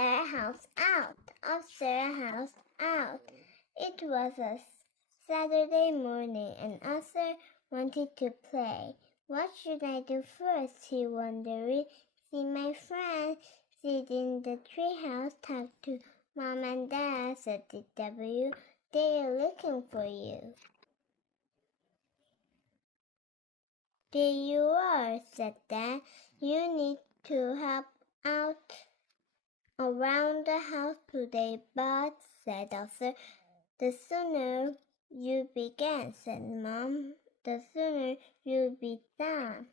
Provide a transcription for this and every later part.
their house out, of their house out. It was a Saturday morning, and Arthur wanted to play. What should I do first? He wondered. See my friend sit in the treehouse, talk to Mom and Dad, said DW. They are looking for you. There you are, said Dad. You need to help out around the house today, but, said Arthur, the sooner you begin, said Mom, the sooner you'll be done.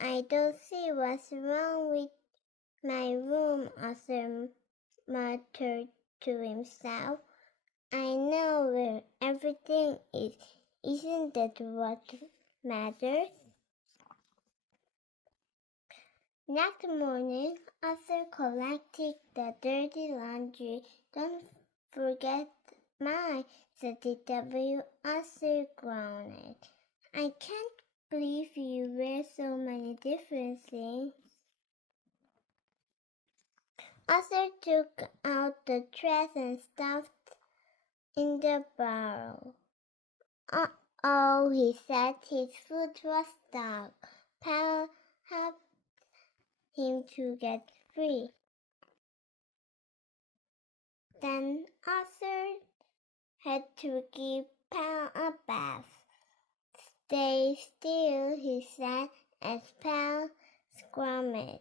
I don't see what's wrong with my room, Arthur muttered to himself. I know where everything is. Isn't that what matters? Next morning, Arthur collected the dirty laundry. Don't forget mine, said DW. Arthur groaned. I can't believe you wear so many different things. Arthur took out the trash and stuffed in the barrel. Oh, he said his foot was stuck. Pal helped him to get free. Then Arthur had to give Pal a bath. Stay still, he said, as Pal squirmed.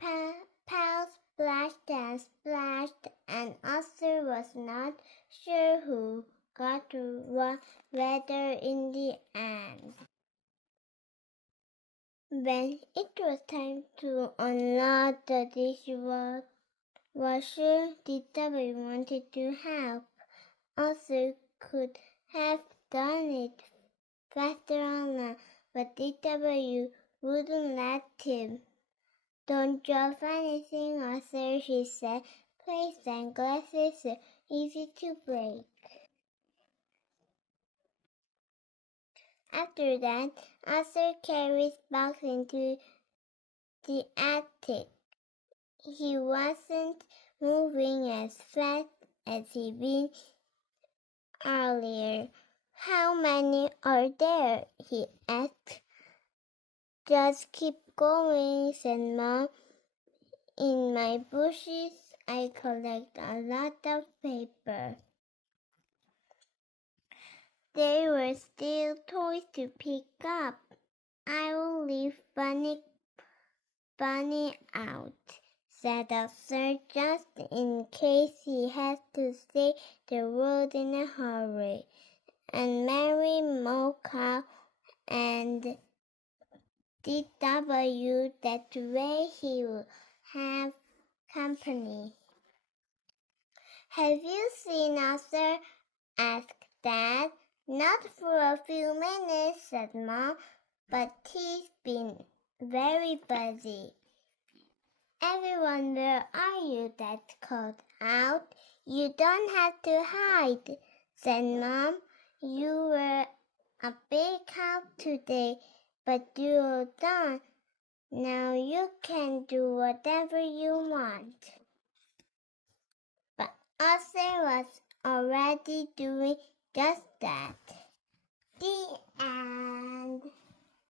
Pal splashed and splashed, and Arthur was not sure who got what weather in the end. When it was time to unload the dishwasher, DW wanted to help. Arthur could have done it faster on land, but DW wouldn't let him. Don't drop anything, Arthur, she said. Plates and glasses are easy to break. After that, Arthur carried box into the attic. He wasn't moving as fast as he'd been earlier. How many are there? He asked. Just keep going, said Mom. In my bushes, I collect a lot of paper. There were still toys to pick up. I will leave Bunny out, said Arthur, just in case he has to say the word in a hurry. And Mary, Moo Cow, and DW, that way he will have company. Have you seen Arthur? Asked Dad. Not for a few minutes, said Mom, but he's been very busy. Everyone, where are you? Dad called out. You don't have to hide, said Mom. You were a big help today, but you're done. Now you can do whatever you want. But Arthur was already doing just that. The end.